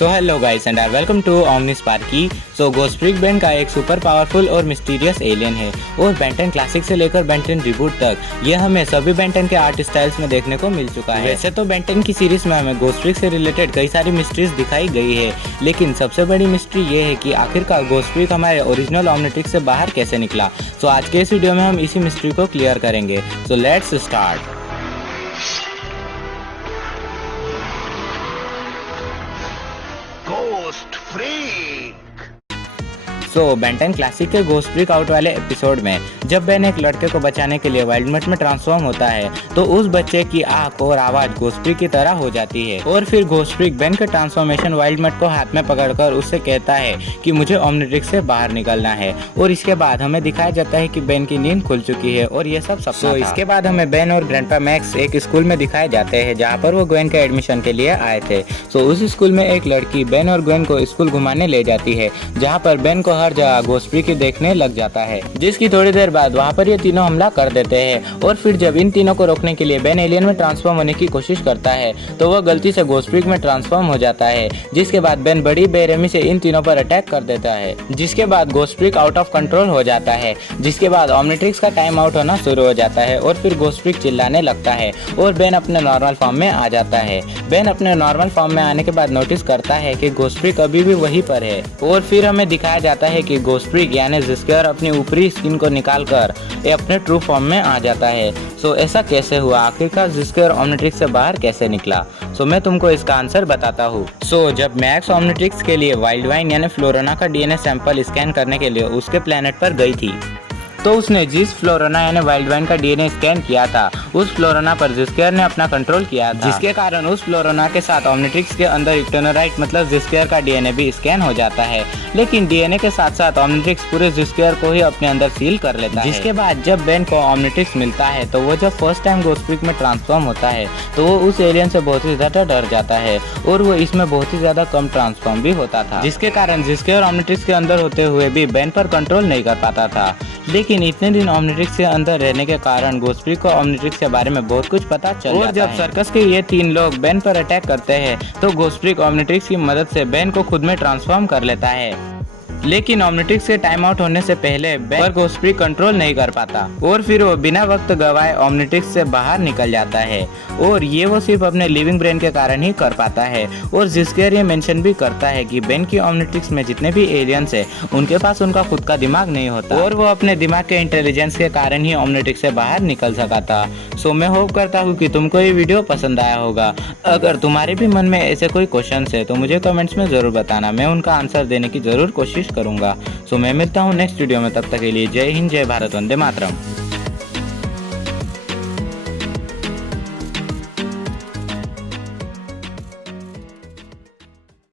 So hello guys and welcome to Omni Sparky. Ghost freak Ben का एक super powerful और mysterious alien है और बेन 10 क्लासिक से लेकर बेन 10 रिबूट तक ये हमें सभी बेन 10 के आर्ट स्टाइल्स में देखने को मिल चुका है। वैसे तो बेन 10 की सीरीज में हमें घोस्ट फ्रीक से रिलेटेड कई सारी मिस्ट्रीज दिखाई गई है, लेकिन सबसे बड़ी मिस्ट्री ये है कि आखिरकार घोस्ट फ्रीक हमारे ओरिजिनल ओमनिट्रिक्स से बाहर कैसे निकला। आज के इस वीडियो में हम इसी मिस्ट्री को क्लियर करेंगे। Let's start. बेन 10 क्लासिक के घोस्ट फ्रीक आउट वाले एपिसोड में जब बेन एक लड़के को बचाने के लिए वाइल्ड मट में ट्रांसफॉर्म होता है तो उस बच्चे की आंख और आवाज घोस्ट फ्रीक की तरह हो जाती है और फिर घोस्ट फ्रीक बेन के ट्रांसफॉर्मेशन वाइल्ड मट को हाथ में पकड़कर उससे कहता है कि मुझे ओमनिट्रिक्स से बाहर निकलना है। और इसके बाद हमें दिखाया जाता है कि बेन की नींद खुल चुकी है और ये सब सपना था। इसके बाद हमें बेन और ग्रैंडपा मैक्स एक स्कूल में दिखाए जाते हैं जहाँ पर वो ग्वेन के एडमिशन के लिए आए थे। उस स्कूल में एक लड़की बेन और ग्वेन को स्कूल घुमाने ले जाती है जहाँ पर बेन को हर जगह घोस्ट फ्रीक देखने लग जाता है, जिसकी थोड़ी देर बाद वहाँ पर ये तीनों हमला कर देते हैं। और फिर जब इन तीनों को रोकने के लिए बेन एलियन में ट्रांसफॉर्म होने की कोशिश करता है तो वह गलती से घोस्ट फ्रीक में ट्रांसफॉर्म हो जाता है, जिसके बाद बेन बड़ी बेरहमी से इन तीनों पर अटैक कर देता है, जिसके बाद ghost freak out of control हो जाता है। जिसके बाद ओमनिट्रिक्स का टाइम आउट होना शुरू हो जाता है और फिर घोस्ट फ्रीक चिल्लाने लगता है और बेन अपने नॉर्मल फॉर्म में आ जाता है। बेन अपने नॉर्मल फॉर्म में आने के बाद नोटिस करता है कि घोस्ट फ्रीक अभी भी वहीं पर है और फिर हमें दिखाया जाता है कि घोस्ट फ्रीक यानी जिस्केयर अपनी ऊपरी स्किन को निकालकर अपने ट्रू फॉर्म में आ जाता है। ऐसा कैसे हुआ, आखिरकार जिस्केयर ओमनिट्रिक्स से बाहर कैसे निकला? मैं तुमको इसका आंसर बताता हूँ। जब मैक्स ओमनिट्रिक्स के लिए वाइल्ड वाइन यानी फ्लोरोना का डीएनए सैंपल स्कैन करने के लिए उसके प्लेनेट पर गई थी तो उसने जिस फ्लोरोना यानी वाइल्ड वाइन का डीएनए स्कैन किया था उस फ्लोरोना पर जिस्केयर ने अपना कंट्रोल किया था, जिसके कारण उस फ्लोरोना के साथ ओमनिट्रिक्स के अंदर इक्टोनोराइट मतलब जिस्केयर का डीएनए भी स्कैन हो जाता है। लेकिन डीएनए के साथ साथ ओमनिट्रिक्स पूरे जिस्केयर को ही अपने अंदर सील कर लेता है। जिसके बाद जब बेन को ओमनिट्रिक्स मिलता है तो वो जब फर्स्ट टाइम घोस्ट फ्रीक में ट्रांसफॉर्म होता है तो वो उस एलियन से बहुत ही ज्यादा डर जाता है और वो इसमें बहुत ही ज्यादा कम ट्रांसफॉर्म भी होता था, जिसके कारण जिस्केयर ओमनिट्रिक्स के अंदर होते हुए भी बेन पर कंट्रोल नहीं कर पाता था। लेकिन इतने दिन ओमनिट्रिक्स के अंदर रहने के कारण घोस्ट फ्रीक को ओमनिट्रिक्स के बारे में बहुत कुछ पता चल जाता है। और जब सर्कस के ये तीन लोग बेन पर अटैक करते हैं तो घोस्ट फ्रीक ओमनिट्रिक्स की मदद से बेन को खुद में ट्रांसफॉर्म कर लेता है। लेकिन ओमनिट्रिक्स के टाइम आउट होने से पहले बेन पर घोस्ट फ्रीक कंट्रोल नहीं कर पाता और फिर वो बिना वक्त गवाए ओमनिट्रिक्स से बाहर निकल जाता है और ये वो सिर्फ अपने लिविंग ब्रेन के कारण ही कर पाता है। और जिस्केयर ये मेंशन भी करता है कि बेन की ओमनिट्रिक्स में जितने भी एलियंस है उनके पास उनका खुद का दिमाग नहीं होता और वो अपने दिमाग के इंटेलिजेंस के कारण ही ओमनिट्रिक्स से बाहर निकल सका था। मैं होप करता हूँ कि तुमको ये वीडियो पसंद आया होगा। अगर तुम्हारे भी मन में ऐसे कोई क्वेश्चन है तो मुझे कमेंट्स में जरूर बताना, मैं उनका आंसर देने की जरूर कोशिश करूंगा। मैं मिलता हूँ नेक्स्ट वीडियो में, तब तक के लिए जय हिंद, जय भारत, वंदे मातरम।